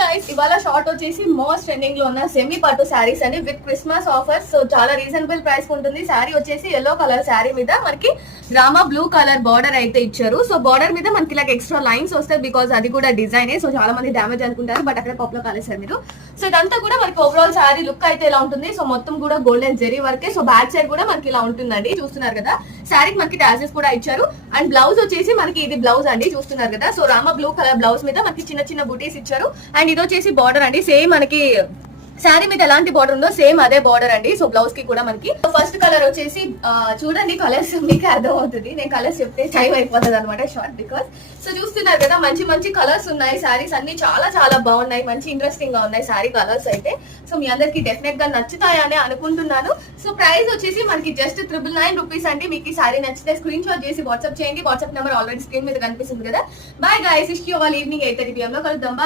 Guys, ఇవాళ short వచ్చేసి most trending లో ఉన్న సెమీ పట్టు శారీస్ అని విత్ క్రిస్మస్ ఆఫర్స్. సో చాలా రీజనబుల్ ప్రైస్ ఉంటుంది. శారీ వచ్చేసి ఎల్లో కలర్ శారీ మీద మనకి డ్రామా బ్లూ కలర్ బార్డర్ అయితే ఇచ్చారు. సో బార్డర్ మీద మనకి ఇలా ఎక్స్ట్రా లైన్స్ వస్తాయి, బికాస్ అది కూడా డిజైన్. సో చాలా మంది డ్యామేజ్ అనుకుంటారు, బట్ అక్కడ పప్పులో కాలేసారు మీరు. సో ఇదంతా కూడా మనకి ఓవరాల్ శారీ లుక్ అయితే ఇలా ఉంటుంది. సో మొత్తం కూడా గోల్డెన్ జెరీ వర్కే. సో బ్యాక్ సైడ్ కూడా మనకి ఇలా ఉంటుందండి, చూస్తున్నారు కదా. శారీకి మనకి టాజెస్ కూడా ఇచ్చారు. అండ్ బ్లౌజ్ వచ్చేసి మనకి ఇది బ్లౌజ్ అండి, చూస్తున్నారు కదా. So Rama blue colour blouse మీద మనకి చిన్న చిన్న బుటీస్ ఇచ్చారు. అండ్ ఇది వచ్చేసి బార్డర్ అండి, సేమ్ మనకి శారీ మీద ఎలాంటి బార్డర్ ఉందో సేమ్ అదే బార్డర్ అండి. సో బ్లౌజ్ కి కూడా మనకి ఫస్ట్ కలర్ వచ్చేసి చూడండి, కలర్స్ మీకు అర్థం అవుతుంది. నేను కలర్స్ చెప్తే టైం అయిపోతుంది అనమాట షార్ట్, బికాస్ సో చూస్తున్నారు కదా మంచి మంచి కలర్స్ ఉన్నాయి. శారీస్ అన్ని చాలా చాలా బాగున్నాయి, మంచి ఇంట్రెస్టింగ్ గా ఉన్నాయి శారీ కలర్స్ అయితే. సో మీ అందరికి డెఫినెట్ గా నచ్చుతాయని అనుకుంటున్నాను. సో ప్రైస్ వచ్చేసి మనకి జస్ట్ 999 రూపీస్ అండి. మీకు ఈ శారీ నచ్చితే స్క్రీన్ షాట్ చేసి వాట్సాప్ చేయండి. వాట్సాప్ నెంబర్ ఆల్రెడీ స్క్రీన్ మీద కనిపిస్తుంది కదా. బాయ్ గైస్, ఇష్యూ వాళ్ళ ఈవినింగ్ 8:30 PM లో కలుద్దాం.